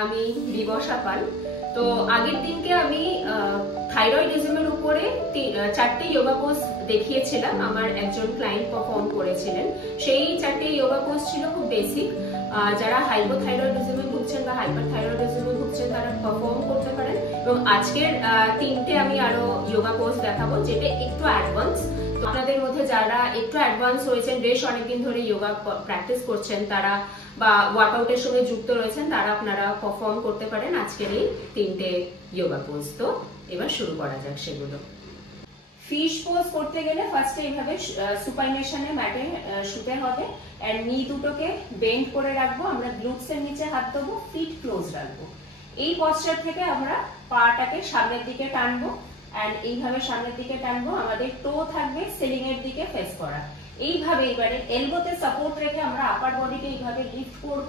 আমি বিবশা পাল। তো আগের দিনকে আমি থাইরয়েডিজমের উপরে 4টে যোগা পোজ দেখিয়েছিলাম, আমার একজন ক্লায়েন্ট পারফর্ম করেছিলেন। সেই 4টে যোগা পোজ ছিল খুব বেসিক, যারা হাইপোথাইরয়েডিজমে ভুগছেন বা হাইপারথাইরয়েডিজমে ভুগছেন তারা পারফর্ম করতে পারেন। এবং আজকের 3টে আমি আরো যোগা পোজ দেখাবো যেটা একটু অ্যাডভান্স। আপনাদের মধ্যে যারা একটু অ্যাডভান্স হয়েছেন, বেশ অনেকদিন ধরে যোগা প্র্যাকটিস করছেন তারা বা ওয়ার্কআউটের সঙ্গে যুক্ত রয়েছেন, তারা আপনারা পারফর্ম করতে পারেন আজকের এই 3টে যোগা পোজ। তো এবার শুরু করা যাক সেগুলো। ফিশ পোজ করতে গেলে ফার্স্টে এইভাবে সুপাইনেশনে ম্যাটে শুতে হবে, এন্ড নি দুটোকে বেন্ড করে রাখবো, আমরা গ্লুটসের নিচে হাত দেবো, ফিট ক্লোজ রাখবো। এই পশ্চার থেকে আমরা পাটাকে সামনের দিকে টানবো, এন্ড এইভাবে সামনের দিকে টানবো, আমাদের টো থাকবে সিলিং এর দিকে ফেস করা। এইভাবে এবারে এলবোতে সাপোর্ট রেখে আমরা আপার বডিকে এইভাবে লিফট করব,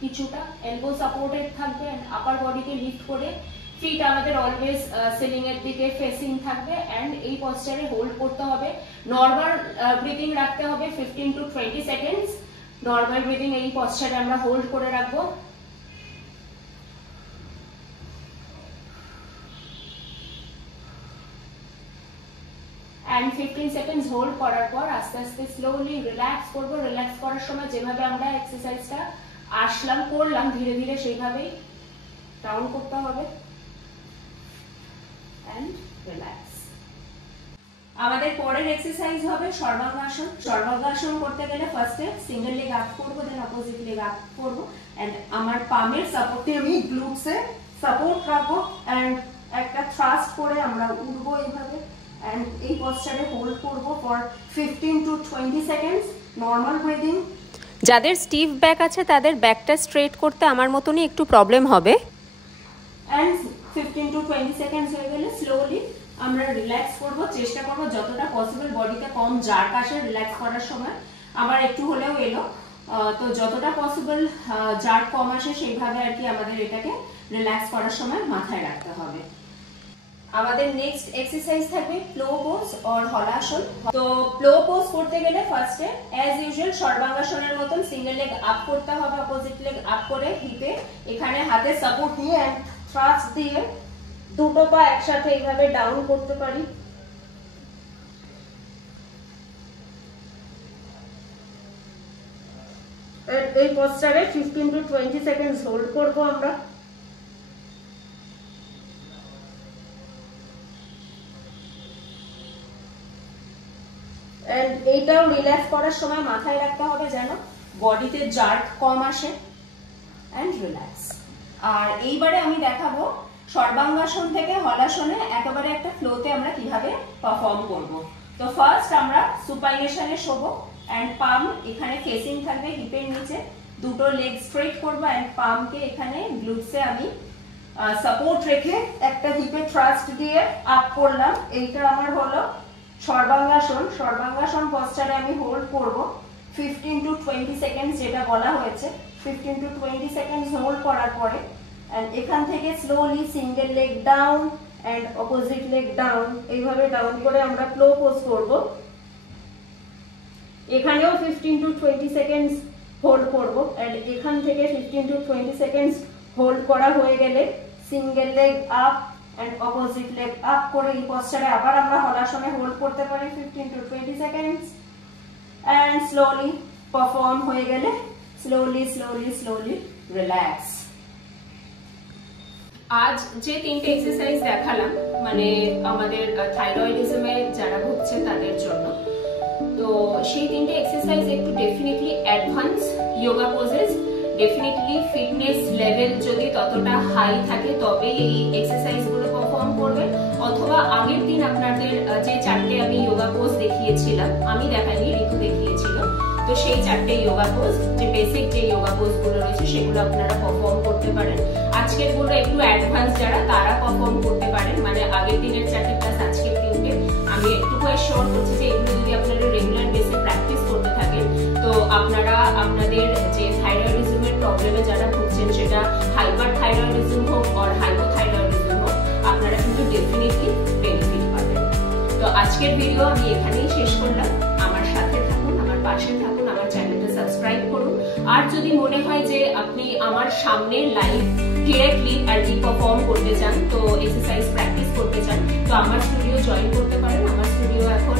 কিছুটা এলবো সাপোর্টেড থাকবে, আপার বডিকে লিফট করে ফিট আমাদের অলওয়েজ সিলিং এর দিকে ফেসিং থাকবে, এন্ড এই পশ্চারে হোল্ড করতে হবে। নর্মাল ব্রিদিং রাখতে হবে 15 to 20 সেকেন্ডস। নর্মাল ব্রিদিং এই পশ্চারে আমরা হোল্ড করে রাখবো। and 15 seconds হোল্ড করার পর আস্তে আস্তে স্লোলি রিল্যাক্স করব। রিল্যাক্স করার সময় যেভাবে আমরা এক্সারসাইজটা করলাম ধীরে ধীরে সেইভাবেই ডাউন করতে হবে and রিল্যাক্স। আমাদের পরের এক্সারসাইজ হবে সর্বাঙ্গাসন। সর্বাঙ্গাসন করতে গেলে ফার্স্টে সিঙ্গেল লেগ আপ করব, দেন অপোজিট লেগ আপ করব, এন্ড আমার পামের সাপোর্টে আমি গ্লুটসে সাপোর্ট রাখবো, এন্ড একটা থ্রাস্ট করে আমরা উঠবো এইভাবে, and এই পশ্চারে হোল্ড করব for 15 to 20 seconds. Normal breathing. যাদের স্টিফ ব্যাক আছে তাদের ব্যাকটা স্ট্রেট করতে আমার মতনই একটু প্রবলেম হবে। and 15 to 20 সেকেন্ডস হয়ে গেলে স্লোলি আমরা রিল্যাক্স করব, চেষ্টা করব যতটা পসিবল বডিতে কম জার্ক আসে রিল্যাক্স করার সময়। আমার একটু হলেও এলো, তো যতটা পসিবল জার্ক কম আসে সেইভাবে আর কি আমাদের এটাকে রিল্যাক্স করার সময় মাথায় রাখতে হবে। আমাদের নেক্সট এক্সারসাইজ থাকবে প্লো পোজ অর হলাসন। তো প্লো পোজ করতে গেলে ফার্স্টে অ্যাজ ইউজুয়াল সর্বাঙ্গাসনের মতন সিঙ্গেল লেগ আপ করতে হবে, অপোজিট লেগ আপ করে হিপে এখানে হাতে সাপোর্ট নিয়ে এন্ড থ্রাস্ট দিয়ে দুটো পা একসাথে এইভাবে ডাউন করতে পারি। এই পশ্চারে 15 to 20 সেকেন্ডস হোল্ড করব আমরা। এইটাও রিল্যাক্স করার সময় মাথায় রাখতে হবে যেন বডিতে জার্ক কম আসে, এন্ড রিল্যাক্স। আর এইবারে আমি দেখাবো সর্বাঙ্গাসন থেকে হলাসনে একেবারে একটা ফ্লোতে আমরা কিভাবে পারফর্ম করব। তো ফার্স্ট আমরা সুপাইনেশনে শোবো, এন্ড পাম এখানে ফেসিং থাকবে হিপের নিচে, দুটো লেগ স্ট্রেট করবো, এন্ড পামকে এখানে গ্লুটসে আমি সাপোর্ট রেখে একটা হিপে থ্রাস্ট দিয়ে আপ করলাম। এইটা আমার হলো সর্বাঙ্গাসন। সর্বাঙ্গাসন পশ্চারে আমি হোল্ড করব 15 to 20 সেকেন্ডস, যেটা বলা হয়েছে 15 to 20 সেকেন্ডস হোল্ড করার পরে এন্ড এখান থেকে slowly single leg down and opposite leg down, এইভাবে ডাউন করে আমরা প্লো পোজ করব। এখানেও 15 to 20 সেকেন্ডস হোল্ড করব, এন্ড এখান থেকে 15 to 20 সেকেন্ডস হোল্ড করা হয়ে গেলে single leg up and opposite leg up করে এই পশ্চারে আবার আমরা হলাসনে হোল্ড করতে পারি 15 to 20 seconds, and slowly perform হয়ে গেলে স্লোলি রিল্যাক্স। আজ যে 3টে এক্সারসাইজ দেখালাম মানে আমাদের থাইরয়েডিজমে যারা ভুগছেন তাদের জন্য, তো সেই 3টে এক্সারসাইজ একটু definitely advance yoga poses. Definitely fitness level যদি ততটা হাই থাকে তবে এই এক্সারসাইজ গুলো পারফর্ম করবেন, অথবা আগের দিন আপনাদের যে 4টে আমি যোগা পোজ দেখিয়েছিলাম, আমি দেখাইনি ঋতু দেখিয়েছিল, তো সেই 4টে যোগা পোজ যে বেসিক যে যোগা পোজ গুলো রয়েছে সেগুলো আপনারা পারফর্ম করতে পারেন। আজকের গুলো একটু অ্যাডভান্স যারা তারা পারফর্ম করতে পারেন, মানে আগের দিনের 4টে প্লাস আজকের 3টে। আমি একটুকু অ্যাশিওর করছি যে এগুলো যদি আপনারা রেগুলার বেসে প্র্যাকটিস করতে থাকেন তো আপনারা আপনাদের যে থাইরয়েডিজমের প্রবলেমে যারা ভুগছেন, সেটা হাইপার থাইরয়েডিজম হোক আর হাইপোথাইরয়েডিজম হোক, আপনারা কিন্তু ডেফিনেটলি বেনিফিট পাবেন। তো আজকের ভিডিও আমি এখানেই শেষ করলাম। আমার সাথে থাকুন, আমার পাশে থাকুন, আমার চ্যানেলটা সাবস্ক্রাইব করুন। আর যদি মনে হয় যে আপনি আমার সামনের লাইভ ডিরেক্টলি আর কি পারফর্ম করতে চান, তো এক্সারসাইজ প্র্যাকটিস করতে চান, তো আমার স্টুডিও জয়েন করতে পারেন। আমার স্টুডিও এখন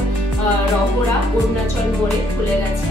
রহরা অরুণাচল মোড়ে খুলে গেছে।